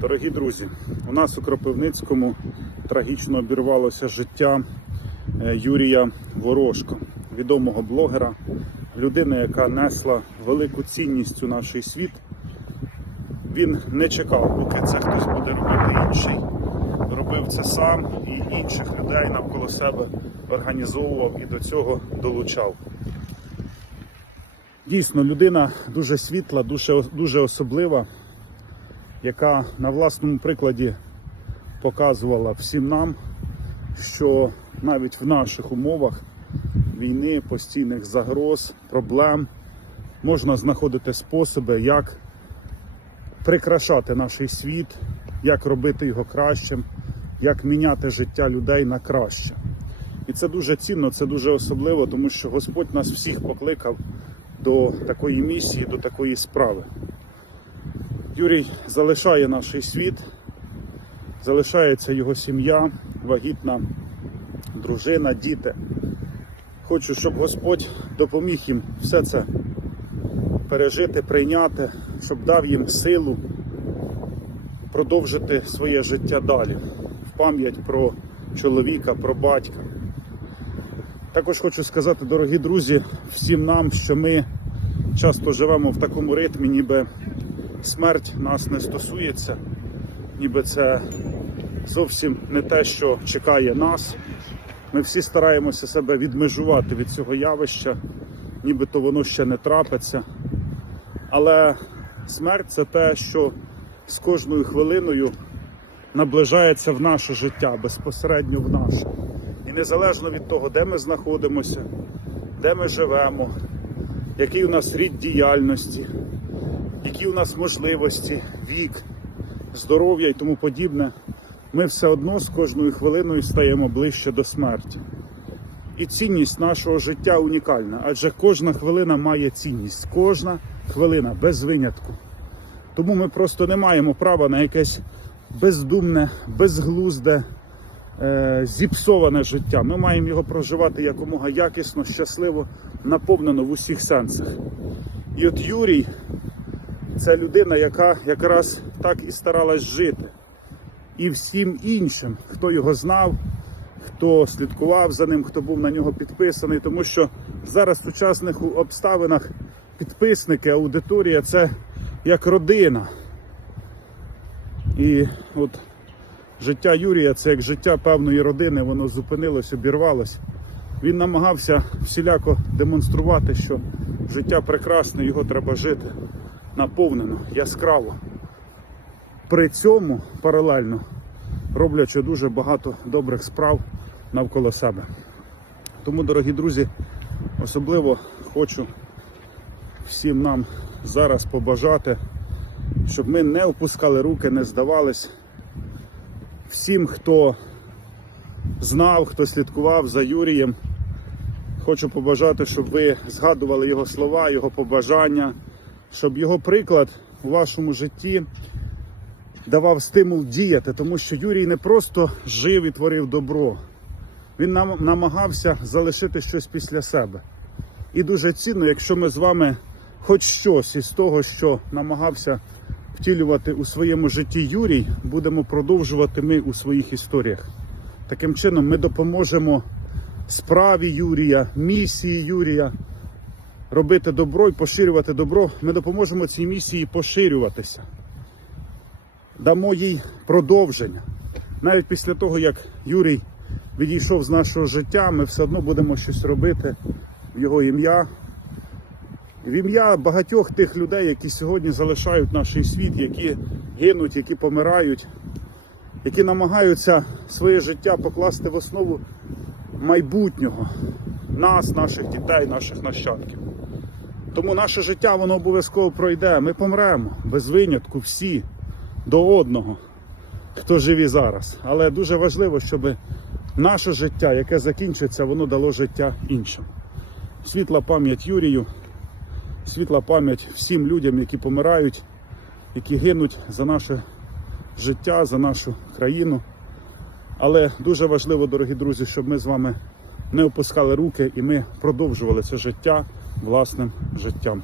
Дорогі друзі, у нас у Кропивницькому трагічно обірвалося життя е, Юрія Ворожко, відомого блогера, людини, яка несла велику цінність у наш світ. Він не чекав, поки це хтось буде робити інший. Робив це сам і інших людей навколо себе організовував і до цього долучав. Дійсно, людина дуже світла, дуже, дуже особлива, яка на власному прикладі показувала всім нам, що навіть в наших умовах війни, постійних загроз, проблем можна знаходити способи, як прикрашати наш світ, як робити його кращим, як міняти життя людей на краще. І це дуже цінно, це дуже особливо, тому що Господь нас всіх покликав до такої місії, до такої справи. Юрій залишає наш світ, залишається його сім'я, вагітна дружина, діти. Хочу, щоб Господь допоміг їм все це пережити, прийняти, щоб дав їм силу продовжити своє життя далі. В пам'ять про чоловіка, про батька. Також хочу сказати, дорогі друзі, всім нам, що ми часто живемо в такому ритмі, ніби смерть нас не стосується, ніби це зовсім не те, що чекає нас. Ми всі стараємося себе відмежувати від цього явища, нібито воно ще не трапиться. Але смерть це те, що з кожною хвилиною наближається в наше життя, безпосередньо в наше. І незалежно від того, де ми знаходимося, де ми живемо, який у нас рід діяльності, які у нас можливості, вік, здоров'я і тому подібне, ми все одно з кожною хвилиною стаємо ближче до смерті. І цінність нашого життя унікальна, адже кожна хвилина має цінність, кожна хвилина без винятку. Тому ми просто не маємо права на якесь бездумне, безглузде, е, зіпсоване життя. Ми маємо його проживати якомога якісно, щасливо, наповнено в усіх сенсах. І от Юрій це людина, яка якраз так і старалась жити. І всім іншим, хто його знав, хто слідкував за ним, хто був на нього підписаний, тому що зараз в сучасних обставинах підписники, аудиторія це як родина. І от життя Юрія це як життя певної родини, воно зупинилось, обірвалось. Він намагався всіляко демонструвати, що життя прекрасне, його треба жити наповнено, яскраво. При цьому паралельно роблячи дуже багато добрих справ навколо себе. Тому, дорогі друзі, особливо хочу всім нам зараз побажати, щоб ми не опускали руки, не здавались. Всім, хто знав, хто слідкував за Юрієм, хочу побажати, щоб ви згадували його слова, його побажання, щоб його приклад у вашому житті давав стимул діяти, тому що Юрій не просто жив і творив добро, він нам намагався залишити щось після себе. І дуже цінно, якщо ми з вами хоч щось із того, що намагався втілювати у своєму житті Юрій, будемо продовжувати ми у своїх історіях. Таким чином, ми допоможемо справі Юрія, місії Юрія робити добро і поширювати добро. Ми допоможемо цій місії поширюватися. Дамо їй продовження. Навіть після того, як Юрій відійшов з нашого життя, ми все одно будемо щось робити в його ім'я. В ім'я багатьох тих людей, які сьогодні залишають наш світ, які гинуть, які помирають, які намагаються своє життя покласти в основу майбутнього нас, наших дітей, наших нащадків. Тому наше життя воно обов'язково пройде. Ми помремо без винятку всі до одного, хто живі зараз. Але дуже важливо, щоб наше життя, яке закінчиться, воно дало життя іншим. Світла пам'ять Юрію, світла пам'ять всім людям, які помирають, які гинуть за наше життя, за нашу країну. Але дуже важливо, дорогі друзі, щоб ми з вами не опускали руки і ми продовжували це життя власним життям.